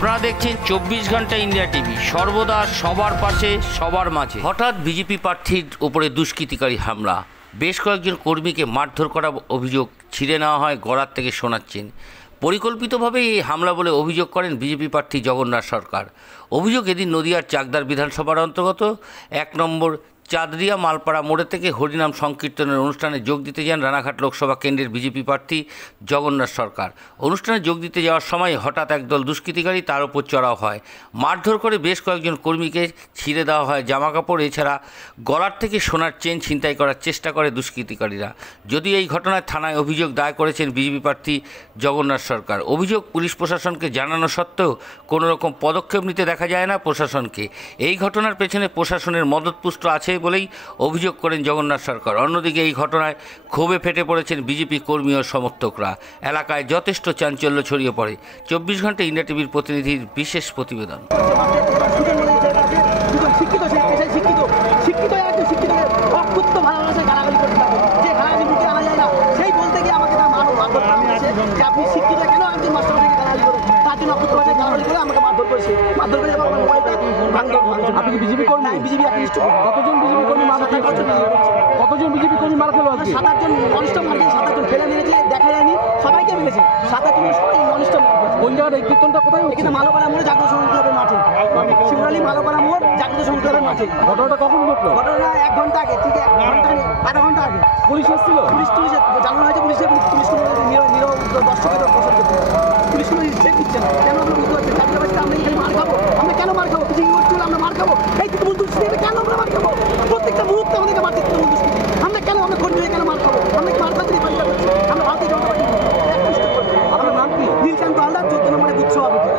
আপনারা দেখছেন 24 ঘন্টা ইন্ডিয়া টিভি, সর্বদা সবার পাশে সবার মাঝে। হঠাৎ বিজেপি প্রার্থীর উপরে দুষ্কৃতিকারী হামলা, বেশ কয়েকজন কর্মীকে মারধর করা অভিযোগ ছিঁড়ে নেওয়া হয় গলার থেকে শোনাচ্ছেন। পরিকল্পিতভাবে এই হামলা বলে অভিযোগ করেন বিজেপি প্রার্থী জগন্নাথ সরকার। অভিযোগ এদিন নদিয়ার চাকদার বিধানসভার অন্তর্গত 1 নম্বর চাঁদরিয়া মালপাড়া মোড়ে থেকে হরিনাম সংকীর্তনের অনুষ্ঠানে যোগ দিতে যান রানাঘাট লোকসভা কেন্দ্রের বিজেপি প্রার্থী জগন্নাথ সরকার। অনুষ্ঠানে যোগ দিতে যাওয়ার সময় হঠাৎ একদল দুষ্কৃতিকারী তার উপর চড়াও হয়, মারধর করে বেশ কয়েকজন কর্মীকে ছিঁড়ে দেওয়া হয় জামাকাপড়, এছাড়া গলার থেকে সোনার চেন ছিনতাই করার চেষ্টা করে দুষ্কৃতিকারীরা। যদিও এই ঘটনায় থানায় অভিযোগ দায়ের করেছেন বিজেপি প্রার্থী জগন্নাথ সরকার। অভিযোগ পুলিশ প্রশাসনকে জানানো সত্ত্বেও কোনো রকম পদক্ষেপ নিতে দেখা যায় না প্রশাসনকে। এই ঘটনার পেছনে প্রশাসনের মদতপুষ্ট আছে বলেই অভিযোগ করেন জগন্নাথ সরকার। অন্যদিকে এই ঘটনায় ক্ষোভে ফেটে পড়েছেন বিজেপি কর্মী ও সমর্থকরা। এলাকায় যথেষ্ট চাঞ্চল্য ছড়িয়ে পড়ে। 24 ঘন্টা ইন্ডিয়া টিভির প্রতিনিধির বিশেষ প্রতিবেদন। আপনি কি বিজেপি কর্মী? বিজেপি কতজন বিজেপি কর্মী মারা খেয়েছে? কতজন বিজেপি কর্মী মারা খেলো? 7-8 জন অনিষ্ট মারা গেছে, 7-8 জন ফেলে মেরেছে, দেখা যায়নি, সবাইকে মেরেছে। 7-8 জন সবাই অনিষ্ট মারা গেছে। কোন জায়গায় এই কীর্তনটা কোথায় হচ্ছে? এখানে মালোপাড়া মোড়ে জাগ্রত সংঘ ক্লাবের মাঠে, শিবরালী মালোপাড়া মোড় জাগ্রত সংঘ ক্লাবের মাঠে। ঘটনাটা কখন ঘটলো? ঘটনা 1 ঘন্টা আগে, ঠিক 1 ঘন্টা আধা ঘন্টা আগে। পুলিশ এসেছিল? পুলিশ জানানো হয়েছে, পুলিশ নিরব দর্শকের বসে পুলিশ কোনো চেক দিচ্ছে না। কেন আমরা বুঝতে পারছি? চাকরি বাজতে আমরা এখানে মার খাবো, আমরা কেন মার খাবো? কিছু করছিল আমরা মার খাবো, এই তৃণমূল দুষ্কৃতি কেন আমরা মার খাবো? প্রত্যেকটা মুহূর্তে আমাদেরকে মারছে তৃণমূল দুষ্কৃতি। আমরা কেন, আমরা কর্মী হয়ে কেন মার খাবো? আমরা কি মার খাচ্ছি? আমরা ভারতীয় জনতা পার্টি। আপনার নাম কি? নীলকান্ত হালদার, 14 নম্বরে বুথ সভাপতি,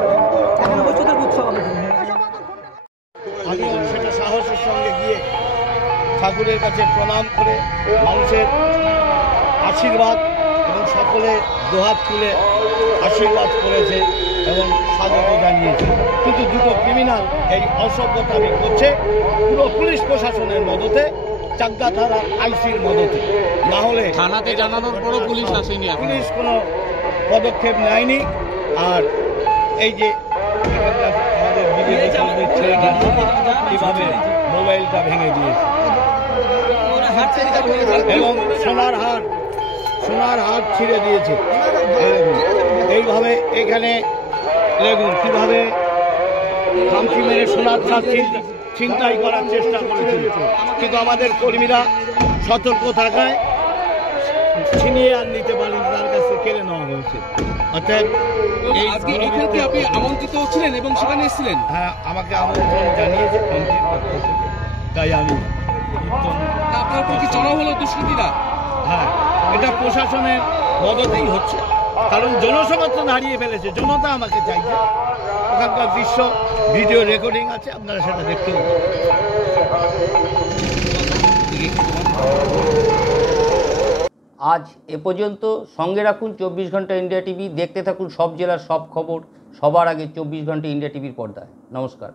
1 নম্বর বুথ সভাপতি। আমি সেটা সাহসের সঙ্গে গিয়ে ঠাকুরের কাছে প্রণাম করে মানুষের আশীর্বাদ এবং সকলে দুহাত তুলে আশীর্বাদ করেছে এবং স্বাগত জানিয়েছে। কিন্তু দুটো ক্রিমিনাল এই অসভ্যতামি করছে পুরো পুলিশ প্রশাসনের মদতে, চাকদা থানার আইসির মদতে। না হলে থানাতে জানানোর পরও পুলিশ আসেনি, পুলিশ কোনো পদক্ষেপ নেয়নি। আর এই যে এখানকার আমাদের বিজেপি কর্মীর ছেলেটা কীভাবে মোবাইলটা ভেঙে দিয়েছে এবং সোনার হার ছিঁড়ে দিয়েছে। এইভাবে এখানে দেখুন কীভাবে খামচি মেরে সোনার হার ছিনতাই করার চেষ্টা করেছিল, কিন্তু আমাদের কর্মীরা সতর্ক থাকায় ছিনিয়ে আর নিতে পারেন, তার কাছে কেড়ে নেওয়া হয়েছে। অর্থাৎ আপনি আমন্ত্রিত ছিলেন এবং সেখানে এসেছিলেন? হ্যাঁ, আমাকে আমন্ত্রণ জানিয়েছে, তাই আমি। আপনার উপর কি চড়াও হলো দুষ্কৃতীরা? হ্যাঁ, এটা প্রশাসনের মদতেই হচ্ছে, কারণ জনসমর্থন হারিয়ে ফেলেছে, জনতা আমাকে চাইছে। ওখানকার দৃশ্য ভিডিও রেকর্ডিং আছে, আপনারা সেটা দেখতে পাবেন। আজ এ পর্যন্ত। সঙ্গে রাখুন 24 ঘন্টা ইন্ডিয়া টিভি। দেখতে থাকুন সব জেলার সব খবর সবার আগে 24 ঘন্টা ইন্ডিয়া টিভির পর্দায়। নমস্কার।